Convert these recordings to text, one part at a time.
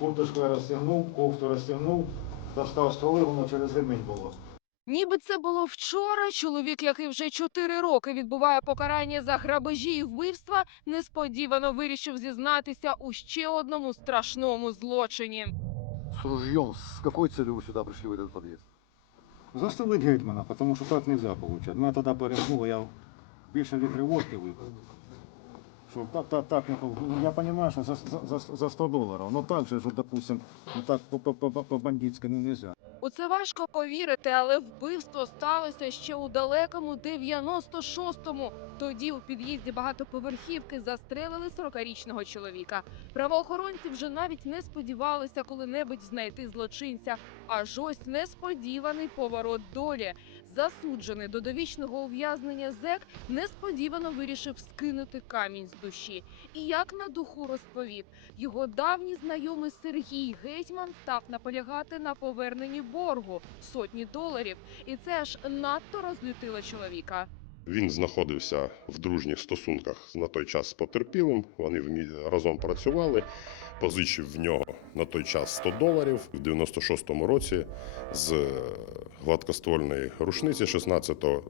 Курточку я розтягнув, кофту розтягнув, достав стволи, воно через ремінь було. Ніби це було вчора. Чоловік, який вже чотири роки відбуває покарання за грабежі і вбивства, несподівано вирішив зізнатися у ще одному страшному злочині. С ружьем, с какой целью вы сюда пришли в этот подъезд? Застрелить гетьмана, тому що так не можна получати. Мене тоді перегнуло, я більше літрів водки випив. Що так, так, так, ну, я розумію, що за, за, за, за 100 доларів. Ну так же, що, допустим, ну так по- по- по- по-бандитськи не можна. У це важко повірити, але вбивство сталося ще у далекому 96-му. Тоді у під'їзді багатоповерхівки застрелили 40-річного чоловіка. Правоохоронці вже навіть не сподівалися коли-небудь знайти злочинця. Аж ось несподіваний поворот долі. Засуджений до довічного ув'язнення зек несподівано вирішив скинути камінь з душі. І як на духу розповів, його давній знайомий Сергій Гетьман став наполягати на поверненні боргу сотні доларів, і це аж надто розлютило чоловіка. Він знаходився в дружніх стосунках на той час з потерпілим. Вони разом працювали. Позичив в нього на той час 100 доларів в 96-му році з е, гладкоствольної рушниці 16-го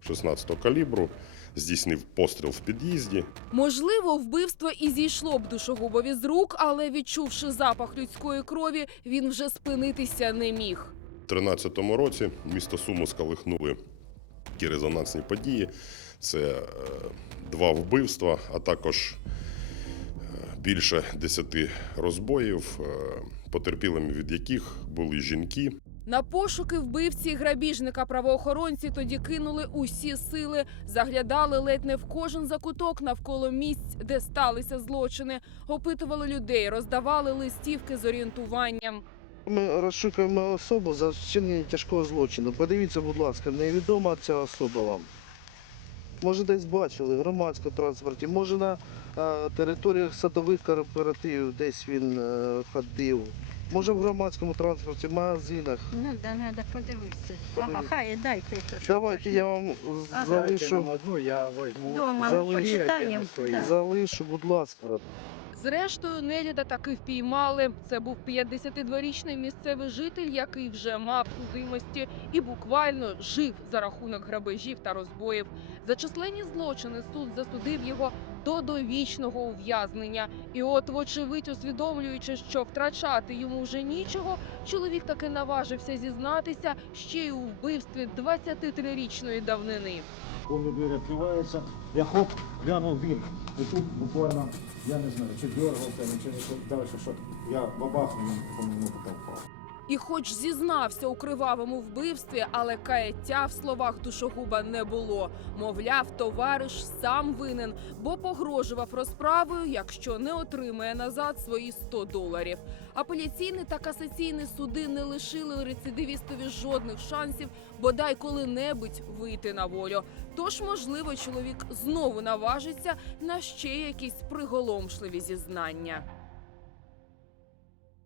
16 калібру. Здійснив постріл в під'їзді. Можливо, вбивство і зійшло б душогубові з рук, але відчувши запах людської крові, він вже спинитися не міг. У 13-му році місто Суму скалихнули ті резонансні події. Це е, два вбивства, а також е, більше 10 розбоїв, е, потерпілими від яких були жінки. На пошуки вбивці грабіжника правоохоронці тоді кинули усі сили, заглядали ледь не в кожен закуток навколо місць, де сталися злочини, опитували людей, роздавали листівки з орієнтуванням. Ми розшукуємо особу за вчинення тяжкого злочину. Подивіться, будь ласка, невідома ця особа вам. Може, десь бачили в громадському транспорті, може на е, територіях садових кооперативів десь він е, ходив. Може в громадському транспорті, в магазинах. Надо, надо подивитися. Ага, хай дайте. Давайте я вам Ага. залишу, одну, я возьму. Дома Залиши почитаємо. Да. залишу, будь ласка. Зрештою, Неліда таки впіймали. Це був 52-річний місцевий житель, який вже мав судимості і буквально жив за рахунок грабежів та розбоїв. За численні злочини суд засудив його до довічного ув'язнення. І от, вочевидь, усвідомлюючи, що втрачати йому вже нічого, чоловік таки наважився зізнатися ще й у вбивстві 23-річної давнини. Повні двері відкриваються, я хоп, глянув він. І тут буквально, я не знаю, чи дергався, чи не далі, що я бабахнув, по-моєму, попав. І хоч зізнався у кривавому вбивстві, але каяття в словах душогуба не було. Мовляв, товариш сам винен, бо погрожував розправою, якщо не отримає назад свої 100 доларів. Апеляційний та касаційні суди не лишили рецидивістові жодних шансів бодай коли-небудь вийти на волю. Тож, можливо, чоловік знову наважиться на ще якісь приголомшливі зізнання.